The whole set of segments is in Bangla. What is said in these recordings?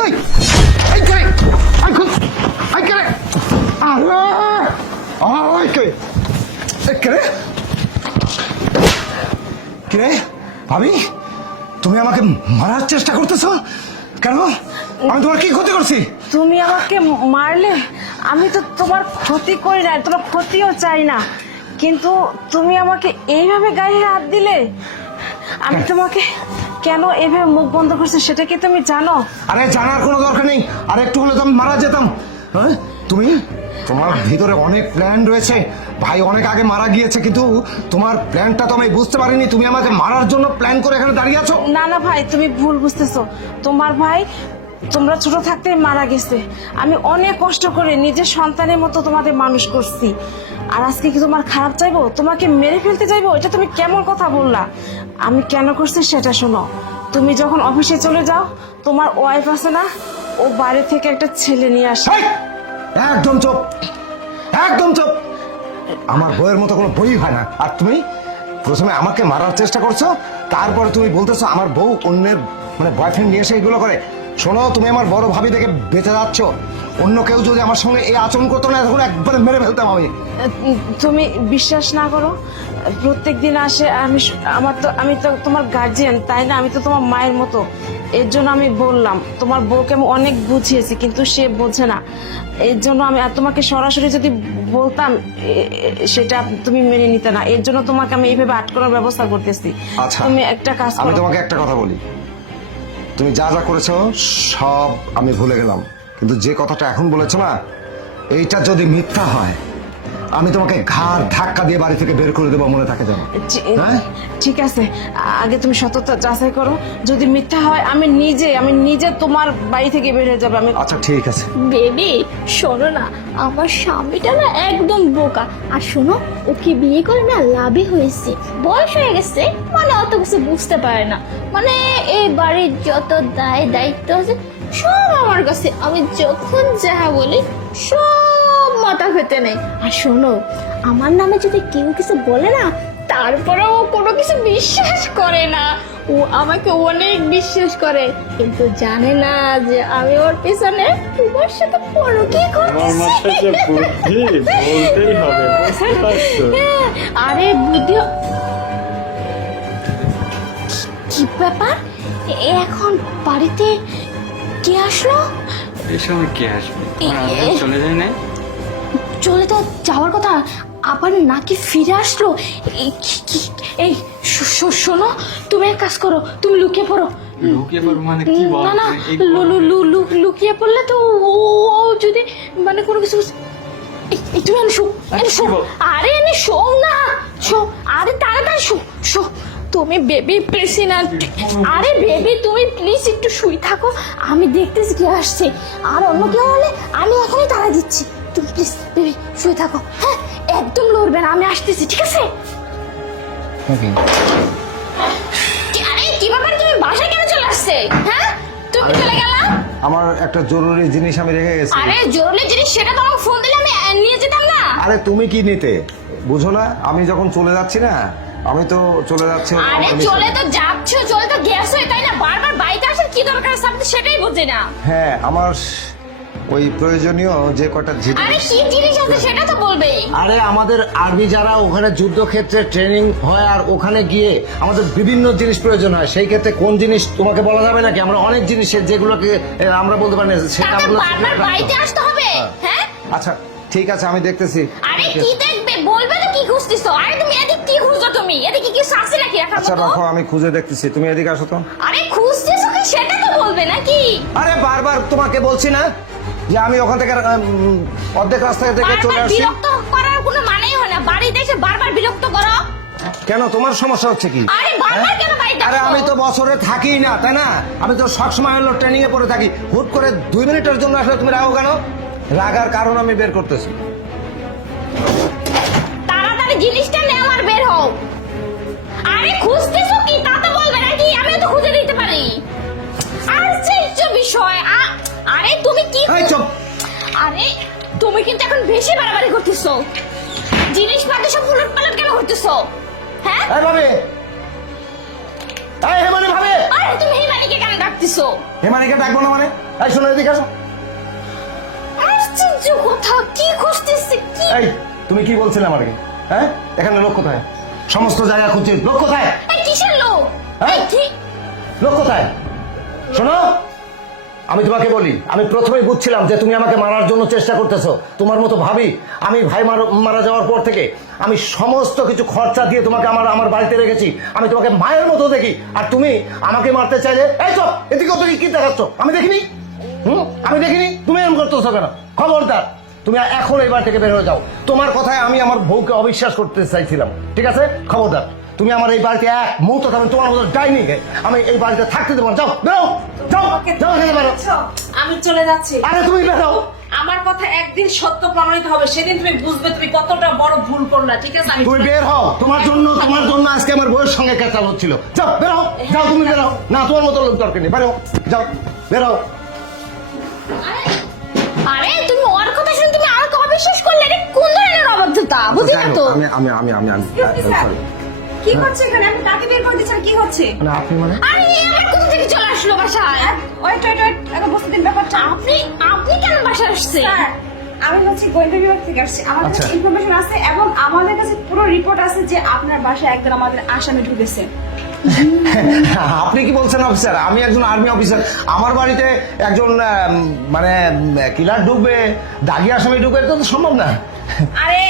ওই এই করে আই খুব আই করে আরে ওই কে কে কে ভাবি তুমি আমাকে মারার চেষ্টা করতেছো কেন? আমি তোমার কি ক্ষতি করছি? তুমি আমাকে মারলে? আমি তো তোমার ক্ষতি করি না, তোমার ক্ষতিও চাই না, কিন্তু তুমি আমাকে এইভাবে গায়ে হাত দিলে। আমি তোমাকে কেন এইভাবে মুখ বন্ধ করছি সেটা কি তুমি জানো? আরে জানার কোনো দরকার নেই, আর একটু হলে তো আমি মারা যেতাম। হ্যাঁ তুমি, তোমার ভিতরে অনেক প্ল্যান রয়েছে, ভাই অনেক আগে মারা গিয়েছে, কিন্তু তোমার প্ল্যানটা তো আমি বুঝতে পারিনি। তুমি আমাকে মারার জন্য প্ল্যান করে এখানে দাঁড়িয়ে আছো। না না ভাই, তুমি ভুল বুঝতেছো। তোমার ভাই তোমরা ছোট থাকতেই মারা গেছে। আমি অনেক কষ্ট করে নিজের সন্তানের মতো তোমাদের মানুষ করছি, আর আজকে কি তোমার খারাপ চাইবো? তোমাকে মেরে ফেলতে চাইবো? এটা তুমি কেমন কথা বললা? আমি কেন করছি সেটা শোনো। তুমি যখন অফিসে চলে যাও, তোমার ওয়াইফ আছে না, ও বাড়ি থেকে একটা ছেলে নিয়ে আসে। এই, একদম চুপ, একদম চুপ। আমার বইয়ের মতো কোনো বই হয় না। আর তুমি প্রথমে আমাকে মারার চেষ্টা করছো, তারপরে তুমি বলতেছো আমার বউ অন্যের মানে বয়ফ্রেন্ড নিয়ে এসে এগুলো করে। শোনো, তুমি আমার বড় ভাবি দেখে বেঁচে যাচ্ছ। অন্য কেউ যদি আমার সঙ্গে এই আচরণ করতো না, তখন একবারে মেরে ফেলতাম আমি। তুমি বিশ্বাস না করো, প্রত্যেক দিন আসে। আমি তো তোমার গার্জিয়ান, তাই না? আমি তো তোমার মায়ের মতো। এর জন্য আমি বললাম, তোমার বউকে আমি অনেক বুঝিয়েছি, কিন্তু সে বোঝে না। এর জন্য আমি আর তোমাকে সরাসরি যদি বলতাম সেটা তুমি মেনে নিতে না। এর জন্য তোমাকে আমি এইভাবে আটকানোর ব্যবস্থা করতেছি। আচ্ছা, তুমি একটা কাজ করো। আমি তোমাকে একটা কথা বলি, তুমি যা যা করেছো সব আমি ভুলে গেলাম, কিন্তু যে কথাটা এখন বলেছো না, এইটা যদি মিথ্যা হয় আমি তোমাকে ঘাড় ধাক্কা দিয়ে বাড়ি থেকে বের করে দেবো, মনে থাকে যেন। হ্যাঁ ঠিক আছে, আগে তুমি সততা যাচাই করো। যদি মিথ্যা হয় আমি নিজে তোমার বাড়ি থেকে বের হয়ে যাবে। আমি আচ্ছা ঠিক আছে। বেবি শোনো না, আমার স্বামীটা না একদম বোকা। আর শোনো, ওকে বিয়ে করে না লাভই হয়েছে। বয়স হয়ে গেছে, মানে অত কিছু বুঝতে পারে না। মানে এই বাড়ির যত দায় দায়িত্ব আছে সব আমার কাছে। আমি যখন যা বলি সব মাথা খেতে নেই। আর শোনো, আমার নামে যদি কেউ কিছু বলে না, তারপরে ও কোনো কিছু বিশ্বাস করে না। ও আমাকে অনেক বিশ্বাস করে, কিন্তু জানে না যে আমি ওর পেছনে তোমার সাথে পরকীয়া করতেছি। হ্যাঁ, আরে বুদ্ধি। কি ব্যাপার, এখন বাড়িতে কে আসলো? এই সময় কে আসবে? চলে যায় না? চলে তো যাওয়ার কথা, আবার নাকি ফিরে আসলো। এই শোনো, তুমি এক কাজ করো, তুমি লুকিয়ে পড়ো। লুকিয়ে পড়ো মানে কি বল? না না, লুকিয়ে পড়লে তো ও যদি মানে কোনো কিছু। তুমি এনে শো, এনে শো। আরে এনে শো না, শো। আরে তাড়াতাড়ি শো। তুমি বেবি প্লিজ না। আরে বেবি তুমি প্লিজ একটু শুই থাকো, আমি দেখতেছি কে আসছে। আর অন্য কেউ হলে আমি এখনই তাড়া দিচ্ছি। তুমি প্লিজ বেবি শুয়ে থাকো। হ্যাঁ, একদম লড়বে না, আমি আসতেছি, ঠিক আছে? আরে কি ব্যাপার, তুমি বাসায় কেন চলে আসছে? হ্যাঁ, তুমি চলে গেলা। আমার একটা জরুরি জিনিস আমি রেখে গেছি। আরে জরুরি জিনিস, সেটা তো আমাকে ফোন দিলে আমি নিয়ে যেতাম না। আরে তুমি কি নিতে বুঝো না? আমি যখন চলে যাচ্ছি না, আমি তো চলে যাচ্ছি। আরে চলে তো যাচ্ছ, চলে তো গেছো, তাই না? বারবার বাইকে আসার কি দরকার আছে? আপনি সেটাই বুঝি না। হ্যাঁ, আমার ওই প্রয়োজনীয় যে কটা আরে কি জিনিস আছে সেটা তো বলবে। আরে আমাদের আর্মি যারা ওখানে যুদ্ধক্ষেত্রে ট্রেনিং হয়, আর ওখানে গিয়ে আমাদের বিভিন্ন জিনিস প্রয়োজন হয়, সেই ক্ষেত্রে কোন জিনিস তোমাকে বলা যাবে নাকি? আমরা অনেক জিনিসের যেগুলোকে আমরা বলতে পারি না, সেটা বারবার বাইকে আসতে হবে। হ্যাঁ, আচ্ছা ঠিক আছে, আমি দেখতেছি। আরে কি দেখবে, বলবে তো কি খুঁজতেছো? আরে তুমি এদিক কি খুঁজছো? তুমি এদিকে কি আছে নাকি রাখার আচ্ছা মতো? রাখো, আমি খুঁজে দেখতেছি, তুমি এদিকে আসো তো। আরে খুঁজতেছো কি সেটা তো বলবে নাকি? আরে বারবার তোমাকে বলছি না যে আমি ওখান থেকে অর্ধেক রাস্তা থেকে চলে আসছি। বিরক্ত করার কোনো মানেই হয় না, বাড়িতে এসে বারবার বিরক্ত করো কেন? তোমার সমস্যা হচ্ছে কি? আরে বারবার কেন বাড়িতে? আরে আমি তো বছরে থাকি না, তাই না? আমি তো সবসময় হলো ট্রেনিং এ পড়ে থাকি। হুট করে 2 মিনিটের জন্য আসলে তুমি রাগো কেন? রাগার কারণ আমি বের করতেছি। তাড়াতাড়ি জিনিসটা নে, আমার বের হও। আরে খুঁজতেছো কি তা তো বলবে নাকি? আমিও তো খুঁজে দিতে পারি। আশ্চর্য বিষয়। আরে তুমি কি? এই চুপ। আরে তুমি কিন্তু এখন বেশি বাড়াবাড়ি করতেছো। জিনিসপত্র সব উলটপালট কেন করতেছো? হ্যাঁ, এই ভাবি, এই হেমানি ভাবে, আরে তুমি হিমানিকে কেন ডাকতেছো? হেমানিকে ডাকবো না মানে? এই শোনো এদিকে আসো। আশ্চর্য কথা, কি খুঁজতেছে কি? এই তুমি কি বলছিলে আমাকে? হ্যাঁ, এখানে লোক কোথায়? সমস্ত জায়গা খুঁজছি, লোক কোথায়? এই কিসের লোক? হ্যাঁ? এই কি? লোক কোথায়? শোনো, আমি তোমাকে বলি, আমি প্রথমেই বুঝছিলাম যে তুমি আমাকে মারার জন্য চেষ্টা করতেছো। তোমার মতো ভাবি, আমি ভাই মারা যাওয়ার পর থেকে আমি সমস্ত কিছু খরচা দিয়ে তোমাকে আমার বাড়িতে রেখেছি। আমি তোমাকে মায়ের মতো দেখি, আর তুমি আমাকে মারতে চাইলে, এই চল এদিকে, তুমি কি দেখাচ্ছ? আমি দেখিনি। আমি দেখিনি, তুমি এরকম করতেছো কেন? খবরদার, তুমি এখন এই বাড়ি থেকে বের হয়ে যাও। তোমার কথায় আমি আমার বউকে অবিশ্বাস করতে চাইছিলাম, ঠিক আছে? খবরদার, তুমি আমার এই বাড়িতে এক মুহূর্ত থাকবে, তোমার মতো ডাইনিকে আমি এই বাড়িতে থাকতে দেবো না। যাও বেরো, যাও যাও, এখানে বেরো। আমি চলে যাচ্ছি। আরে তুমি বেরো। আমার কথা একদিন সত্য প্রমাণিত হবে, সেদিন তুমি বুঝবে তুমি কতটা বড় ভুল করলা, ঠিক আছে? আমি তুমি বের হও, তোমার জন্য আজকে আমার বউয়ের সঙ্গে কেচাল হচ্ছিল। যাও বের হও, যাও তুমি বের হও। না, তোমার মতো লোক দরকার নেই, বেরো, যাও বের হও। আরে তুমি ওর কথা শুনে তুমি আর কবে বিশ্বাস করলে? এটা কোন ধরনের অবাধ্যতা, বুঝি না তো? আমি sorry। কি হচ্ছে এখানে? আমি কাকে বের করে দিচ্ছি? কি হচ্ছে? মানে আপনি মানে? আরে আবার কোথা থেকে চলে আসলো বাসায়? ওয়েট ওয়েট ওয়েট, একটা বসে দিন ব্যাপারটা। আপনি আপনি কেন বাসায় আসছেন? স্যার, আমি হচ্ছে গোয়েন্দা বিভাগ থেকে আসছি। আমার কাছে আচ্ছা। ইনফরমেশন আছে এবং আমাদের কাছে পুরো রিপোর্ট আছে যে আপনার বাসায় একজন আমাদের আসামি ঢুকেছে। আপনি কি বলছেন অফিসার? আমি একজন আর্মি অফিসার, আমার বাড়িতে একজন মানে কিলার ঢুকবে, দাগি আসামি ঢুকবে, এটা তো সম্ভব না। আরে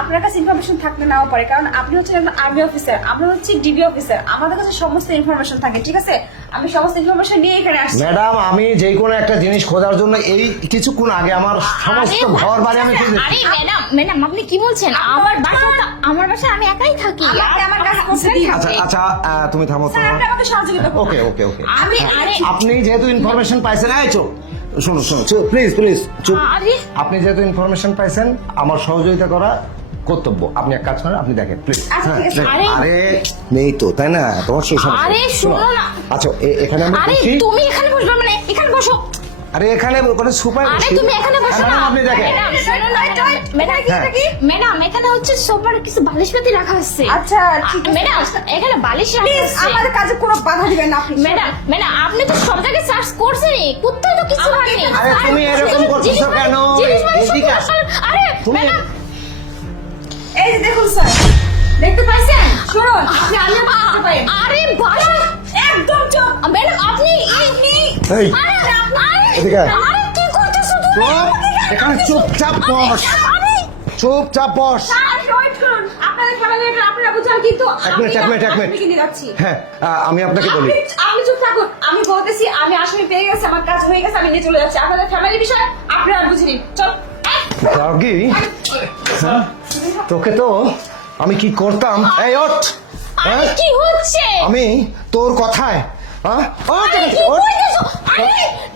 আপনার কাছে ইনফরমেশন থাকতে নাও পারে, কারণ আপনি হচ্ছেন একজন আর্মি অফিসার, আমরা হচ্ছে ডিবি অফিসার। আমাদের কাছে সমস্ত ইনফরমেশন থাকে, ঠিক আছে? আমি সমস্ত ইনফরমেশন নিয়ে এখানে আসছি। ম্যাডাম, আমি যে কোনো একটা জিনিস খোঁজার জন্য এই কিছুক্ষণ আগে আমার সমস্ত ঘর বাড়ি আমি খুঁজেছি। আরে ম্যাডাম আপনি কি বলছেন? আমার বাসায় আমি একাই থাকি। আমাকে আমার কাজ করতে দিন। আচ্ছা আচ্ছা, তুমি থামো স্যার, আপনি আমাকে সহযোগিতা করুন। ওকে ওকে ওকে। আরে আপনি যেহেতু ইনফরমেশন পাইছেন, এই চুপ, শুনুন প্লিজ চুপ। আরে আপনি যেহেতু ইনফরমেশন পাইছেন, আমার সহযোগিতা করা কর্তব্য। আপনি এক কাজ করেন, আপনি দেখেন প্লিজ। আচ্ছা, ঠিক আছে। আরে নেই তো, তাই না? তোমার সেই সমস্যা। আরে শোনো না। আচ্ছা এখানে আমি আরে বসি। তুমি এখানে বসবে মানে এখানে বসো। আরে এখানে কোনো সুপার। আরে তুমি এখানে বসো না। আপনি দেখেন। ম্যাডাম শোনো না। ম্যাডাম এখানে হচ্ছে সোফার কিছু বালিশ পাতি রাখা আছে। আচ্ছা, ঠিক আছে। ম্যাডাম এখানে বালিশ রাখা প্লিজ আছে। আমাদের কাজে কোনো বাধা দিবেন না আপনি। ম্যাডাম আপনি তো সব জায়গায় সার্চ করছেনই, কোথাও তো কিছু আমাকে হয়নি। আরে তুমি এরকম করতেছো কেন? এদিকে আস। আরে তুমি- ম্যাডাম এই যে দেখুন স্যার, দেখতে পাইছেন? শুনুন, আপনি আলিয়া দেখতে পারেন। আরে বাবা একদম চুপ। ম্যাডাম আপনি এই, আরে এদিকে আয়। আরে কি করতেছো তুমি? চুপ, এখানে চুপচাপ বস, আরে চুপচাপ বস। স্যার, ওয়েট করুন। আপনাদের ফ্যামিলি মেম্বার আপনারা বুঝান, কিন্তু এক মিনিট, এক মিনিট, এক মিনিট। আপনাকে নিয়ে যাচ্ছি। হ্যাঁ, আমি আপনাকে বলি, আপনি চুপ থাকুন। আমি বলতেছি আমি আসামি পেয়ে গেছি, আমার কাজ হয়ে গেছে, আমি নিয়ে চলে যাচ্ছি। আপনাদের ফ্যামিলি বিষয় আপনারা বুঝে নিন। চল। জাগি, হ্যাঁ, তোকে তো আমি কি করতাম। এই ওঠ, হ্যাঁ? কি হচ্ছে? আমি তোর কথায়, হ্যাঁ? ওঠ, আরে কি ওঠ। করতেছো? আরে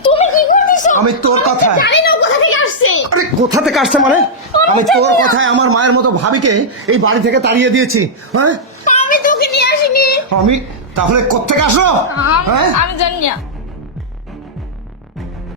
তুমি কি করতেছো? আমি তোর কথায়, জানি না ও কোথা থেকে আসছে। আরে কোথা থেকে আসছে মানে? আমি তোর কথায় আমার মায়ের মতো ভাবিকে এই বাড়ি থেকে তাড়িয়ে দিয়েছি, হ্যাঁ? আমি তোকে নিয়ে আসিনি। আমি তাহলে কোত্থেকে আসো, হ্যাঁ? আমি জানি না।